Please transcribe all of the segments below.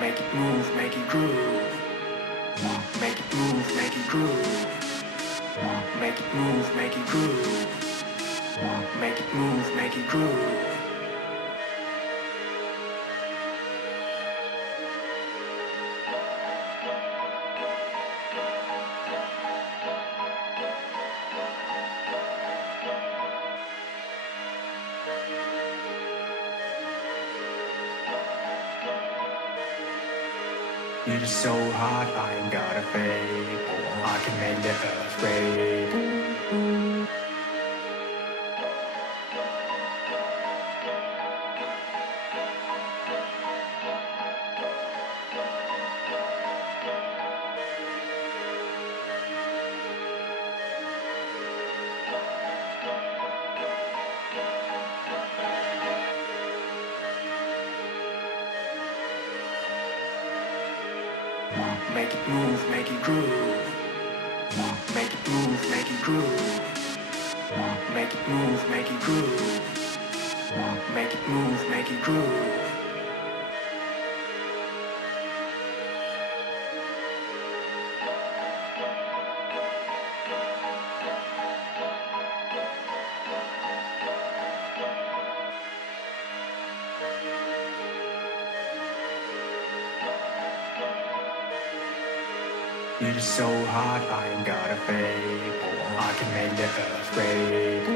Make it move, make it groove. Make it move, make it groove. Make it move, make it groove. Make it move, make it groove. It is so hot, I ain't got a fake. I can make the earth break. Make it move, make it groove. Make it move, make it groove. Make it move, make it groove. Make it move, make it groove. It is so hot, I ain't got a fake. I can make the earth break.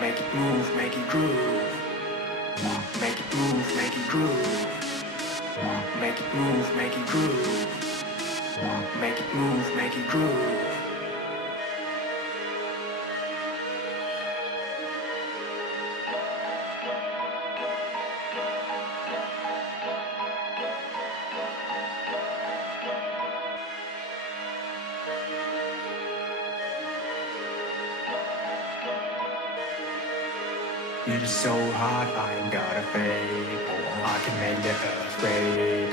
Make it move, make it groove. Make it move, make it groove. Make it move, make it groove. Make it move, make it groove. It is so hot, I ain't got a fake. I can make the earth break.